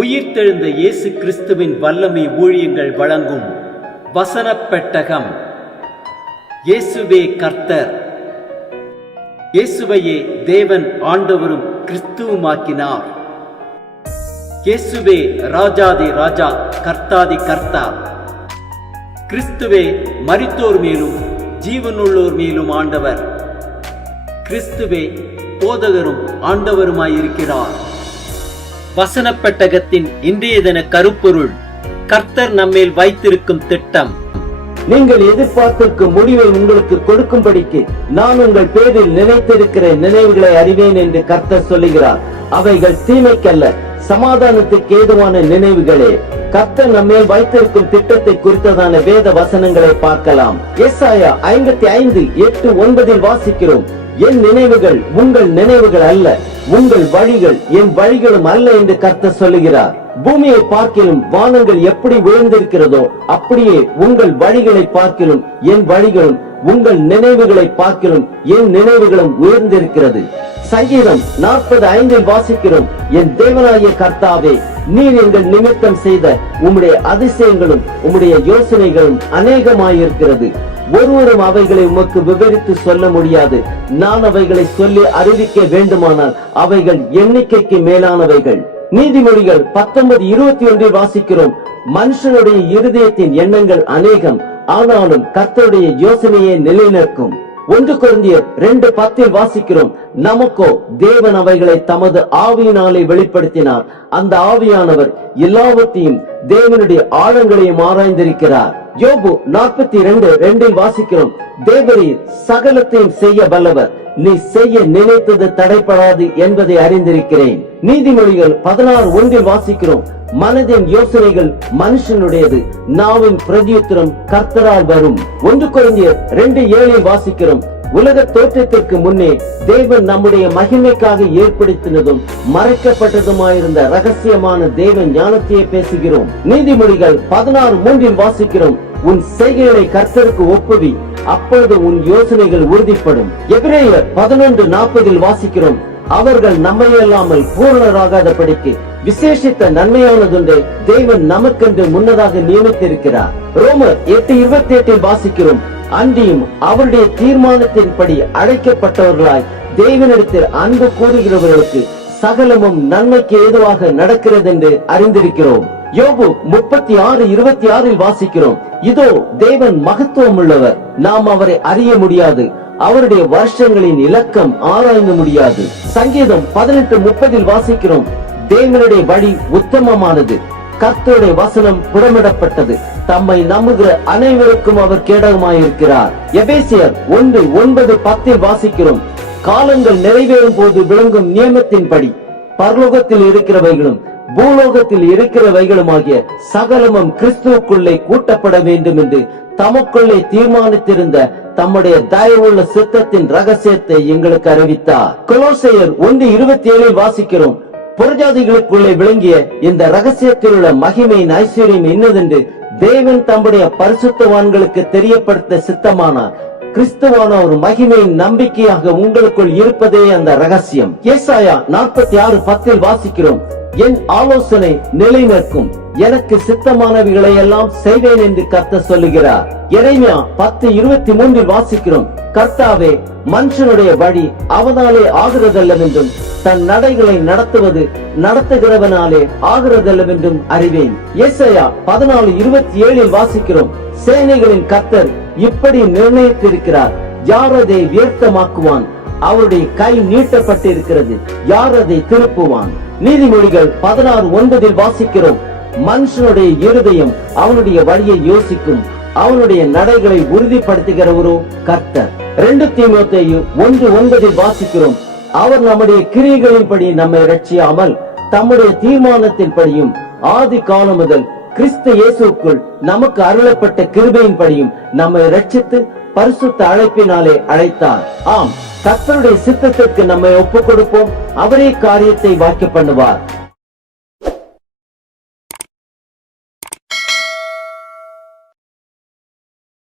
உயிர்த்தெழுந்த இயேசு கிறிஸ்துவின் வல்லமை ஊழியங்கள் வழங்கும் வசனப் பெட்டகம். இயேசுவே கர்த்தர். இயேசுவையே தேவன் ஆண்டவரும் கிறிஸ்துவுமாக்கினார். இயேசுவே ராஜாதி ராஜா, கர்த்தாதி கர்த்தா. கிறிஸ்துவே மரித்தோர் மேலும் ஜீவனுள்ளோர் மேலும் ஆண்டவர். கிறிஸ்துவே போதகரும் ஆண்டவருமாயிருக்கிறார். வசனப் பெட்டகத்தின் இன்றைய தின கருப்பொருள்: கர்த்தர் நம்மேல் வைத்திருக்கும் திட்டம். நீங்கள் எதிர்பார்த்திருக்கும் முடிவை உங்களுக்கு கொடுக்கும்படிக்கு நான் உங்கள் பேரில் நினைத்திருக்கிற நினைவுகளை அறிவேன் என்று கர்த்தர் சொல்லுகிறார். அவைகள் தீமைக்கல்ல, சமாதானத்துக்கு ஏதுவான நினைவுகளே. கர்த்தர் நம்மேல் வைத்திருக்கும் திட்டத்தை குறித்ததான வேத வசனங்களை பார்க்கலாம். ஏசாயா 55:8-9 வாசிக்கிறோம். என் நினைவுகள் உங்கள் நினைவுகள் அல்ல, உங்கள் வழிகள் என் வழிகளும் அல்ல என்று கர்த்தர் சொல்லுகிறார். பூமியை பார்க்கிலும் வானங்கள் எப்படி விழுந்திருக்கிறதோ அப்படியே உங்கள் வழிகளை பார்க்கிலும் என் வழிகளும், உங்கள் நினைவுகளை பார்க்கிலும் என் நினைவுகளும் உயர்ந்திருக்கிறது. சங்கீதம் 45 வாசிக்கிறோம். என் தேவனாகிய கர்த்தாவே, நீர் எங்கள் நிமித்தம் செய்த உம்முடைய அதிசயங்களும் உம்முடைய யோசனைகளும் அநேகமாயிருக்கிறது. ஒருவரும் அவைகளை உமக்கு விவரித்து சொல்ல முடியாது. நான் அவைகளை சொல்லி அறிவிக்க வேண்டுமானால் அவைகள் எண்ணிக்கைக்கு மேலானவைகள். நீதிமொழிகள் 19:21 வாசிக்கிறோம். மனுஷனுடைய இருதயத்தின் எண்ணங்கள் அநேகம், ஆனாலும் கர்த்தருடைய யோசனையே நிலைநிற்கும். 1 கொரிந்தியர் 2:10 வாசிக்கிறோம். நமக்கோ தேவன் அவைகளை தமது ஆவியினாலே வெளிப்படுத்தினார். அந்த ஆவியானவர் எல்லாவற்றையும் தேவனுடைய ஆழங்களையும் ஆராய்ந்திருக்கிறார். யோபு 42:2 வாசிக்கிறோம். தேவரீர் சகலத்தையும் செய்ய வல்லவர், நீ செய்ய நினைத்தது தடைப்படாது என்பதை அறிந்திருக்கிறேன். நீதிமொழிகள் 16:1 வாசிக்கிறோம். மனதின் யோசனைகள் மனுஷனுடையது, நாவின் பிரதியுத்தரம் கர்த்தரால் வரும். 1 கொரிந்தியர் 2:7 வாசிக்கிறோம். உலக தோற்றத்திற்கு முன்னே தேவன் நம்முடைய மகிமைக்காக ஏற்படுத்தினதும் மறைக்கப்பட்டதுமாயிருந்த ரகசியமான தேவ ஞானத்தையே பேசுகிறோம். நீதிமொழிகள் 16:3 வாசிக்கிறோம். உன் செய்கைகளை கர்த்தருக்கு ஒப்புவி, அப்பொழுது உன் யோசனைகள் உறுதிப்படும். எபிரேயர் 11:40 வாசிக்கிறோம். அவர்கள் நம்மையல்லாமல் பூரணராகாதபடிக்கு விசேஷித்த நன்மையானதுண்டே தேவன் நமக்கென்று முன்னதாக நியமித்திருக்கிறார். ரோமர் 8:28 வாசிக்கிறோம். அன்றியும் அவருடைய தீர்மானத்தின்படி அழைக்கப்பட்டவர்களாய் தேவனிடத்தில் அன்பு கூறுகிறவர்களுக்கு சகலமும் நன்மைக்கு ஏதுவாக நடக்கிறது என்று அறிந்திருக்கிறோம். யோபு 36:26 வாசிக்கிறோம். இதோ தேவன் மகத்துவம் உள்ளவர், நாம் அவரை அறிய முடியாது, அவருடைய வருஷங்களின் இலக்கம் ஆராய்ந்து முடியாது. சங்கீதம் 18:30 வாசிக்கிறோம். தேவனுடைய வழி உத்தமமானது, கர்த்தருடைய வசனம் புடமிடப்பட்டது, தம்மை நம்புகிற அனைவருக்கும் அவர் கேடகமாயிருக்கிறார். எபேசியர் 1:9-10 வாசிக்கிறோம். காலங்கள் நிறைவேறும் போது விளங்கும் நியமத்தின்படி பரலோகத்தில் இருக்கிறவைகளும் பூலோகத்தில் இருக்கிறவைகளுமாகிய சகலமும் கிறிஸ்துவுக்குள்ளே கூட்டப்பட வேண்டும் என்று தமக்குள்ளே தீர்மானித்திருந்த தம்முடைய தயவுள்ள சித்தத்தின் ரகசியத்தை எங்களுக்கு அறிவித்தார். கொலோசையர் 1:27 வாசிக்கிறோம். புறஜாதிகளுக்குள்ளே விளங்கிய இந்த ரகசியத்தில் உள்ள மகிமையின் ஐஸ்வர்யம் என்னதென்று தேவன் தம்முடைய பரிசுத்தவான்களுக்கு தெரியப்படுத்த சித்தமானார். கிறிஸ்துவான ஒரு மகிமையின் நம்பிக்கையாக உங்களுக்குள் இருப்பதே அந்த ரகசியம். ஏசாயா 46:10 வாசிக்கிறோம். என் ஆலோசனை நிலை நிற்கும், எனக்கு சித்தமானவைகளை எல்லாம் செய்வேன் என்று கர்த்தர் சொல்லுகிறார். எரேமியா 10:23 வாசிக்கிறோம். கர்த்தாவே, மனுஷனுடைய வழி அவனாலே ஆகிறதல்லவென்றும் தன் நடைகளை நடத்துவது நடத்துகிறவனாலே ஆகிறதல்லவென்றும் அறிவேன். ஏசாயா 14:27 வாசிக்கிறோம். சேனைகளின் கர்த்தர் இப்படி நிர்ணயித்திருக்கிறார், யார் அதை வியர்த்தமாக்குவான்? அவருடைய கை நீட்டப்பட்டிருக்கிறது, யார் அதை திருப்புவான்? நீதிமொழிகள் 16:9 வாசிக்கிறோம். மனுஷனுடைய இருதயம் அவனுடைய வழியை யோசிக்கும், அவனுடைய நடைகளை உறுதிப்படுத்துகிறவரோ கர்த்தர். 2 தீமோத்தேயு 1:9 வாசிக்கிறோம். அவர் நம்முடைய கிரியைகளின்படி நம்மை ரட்சியாமல் தம்முடைய தீர்மானத்தின்படியும் ஆதி காலம் முதல் கிறிஸ்து இயேசுக்குள் நமக்கு அருளப்பட்ட கிருபையின்படியும் நம்மை ரட்சித்து பரிசுத்த அழைப்பினாலே அழைத்தார். ஆம், கர்த்தருடைய சித்தத்திற்கு நம்மை ஒப்புக் கொடுப்போம், அவரே காரியத்தை வாய்க்க பண்ணுவார்.